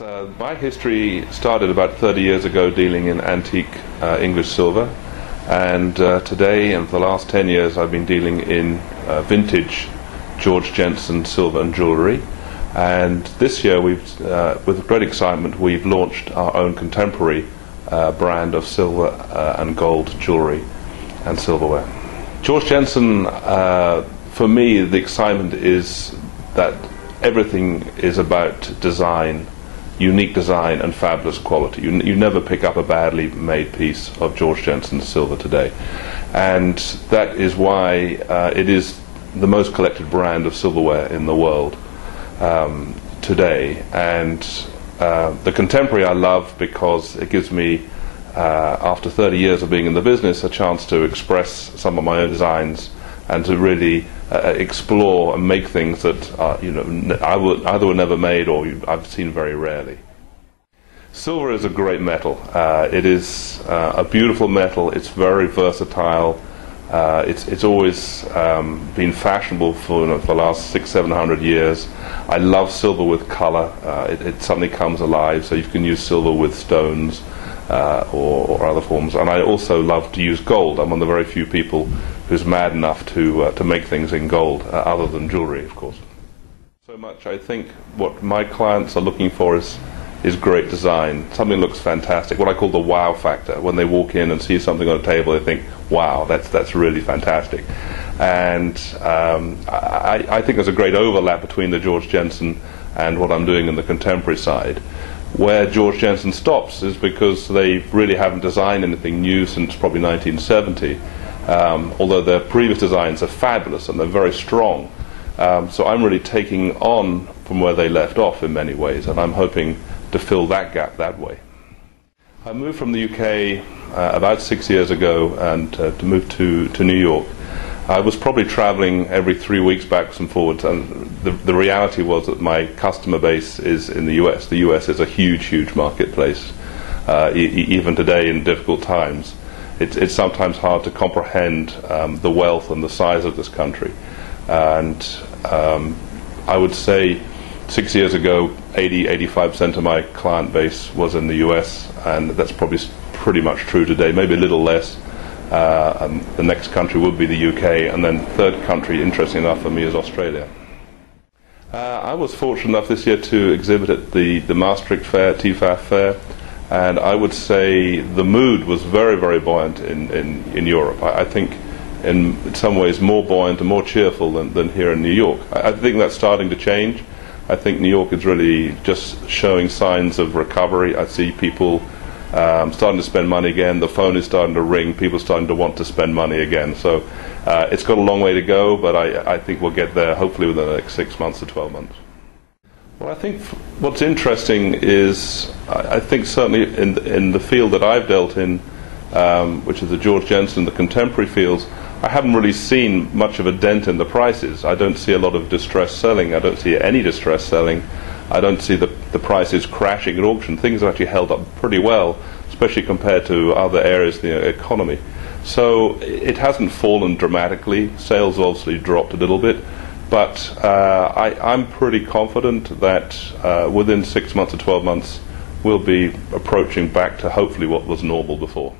My history started about 30 years ago dealing in antique English silver, and today and for the last 10 years I've been dealing in vintage George Jensen silver and jewellery. And this year, with great excitement, we've launched our own contemporary brand of silver and gold jewellery and silverware. George Jensen, for me, the excitement is that everything is about design, unique design and fabulous quality. You never pick up a badly made piece of George Jensen silver today. And that is why it is the most collected brand of silverware in the world today. And the contemporary I love because it gives me, after 30 years of being in the business, a chance to express some of my own designs and to really explore and make things that either were never made or I've seen very rarely. Silver is a great metal. It is a beautiful metal. It's very versatile. It's always been fashionable for the last 600-700 years. I love silver with color. It suddenly comes alive, so you can use silver with stones or other forms. And I also love to use gold. I'm one of the very few people who's mad enough to make things in gold, other than jewelry, of course. So much, I think what my clients are looking for is great design. Something looks fantastic. What I call the wow factor. When they walk in and see something on a table, they think, wow, that's really fantastic. And I think there's a great overlap between the George Jensen and what I'm doing in the contemporary side. Where George Jensen stops is because they really haven't designed anything new since probably 1970, although their previous designs are fabulous and they're very strong. So I'm really taking on from where they left off in many ways, and I'm hoping to fill that gap that way. I moved from the UK about 6 years ago and to move to New York. I was probably traveling every 3 weeks backwards and forwards, and the reality was that my customer base is in the US. The US is a huge, huge marketplace, even today in difficult times. It's sometimes hard to comprehend the wealth and the size of this country. And I would say 6 years ago, 80-85% of my client base was in the US, and that's probably pretty much true today, maybe a little less. The next country would be the UK, and then third country, interesting enough for me, is Australia. I was fortunate enough this year to exhibit at the Maastricht Fair, TFAF Fair, and I would say the mood was very, very buoyant in Europe. I think in some ways more buoyant and more cheerful than here in New York. I think that's starting to change. I think New York is really just showing signs of recovery. I see people starting to spend money again. The phone is starting to ring. People are starting to want to spend money again. So it's got a long way to go, but I think we'll get there hopefully within the next 6 months to 12 months. Well, I think what's interesting is, I think certainly in the field that I've dealt in, which is the George Jensen, the contemporary fields, I haven't really seen much of a dent in the prices. I don't see a lot of distress selling. I don't see any distress selling. I don't see the prices crashing at auction. Things have actually held up pretty well, especially compared to other areas of the economy. So it hasn't fallen dramatically. Sales obviously dropped a little bit, but I'm pretty confident that within 6 months to 12 months we'll be approaching back to hopefully what was normal before.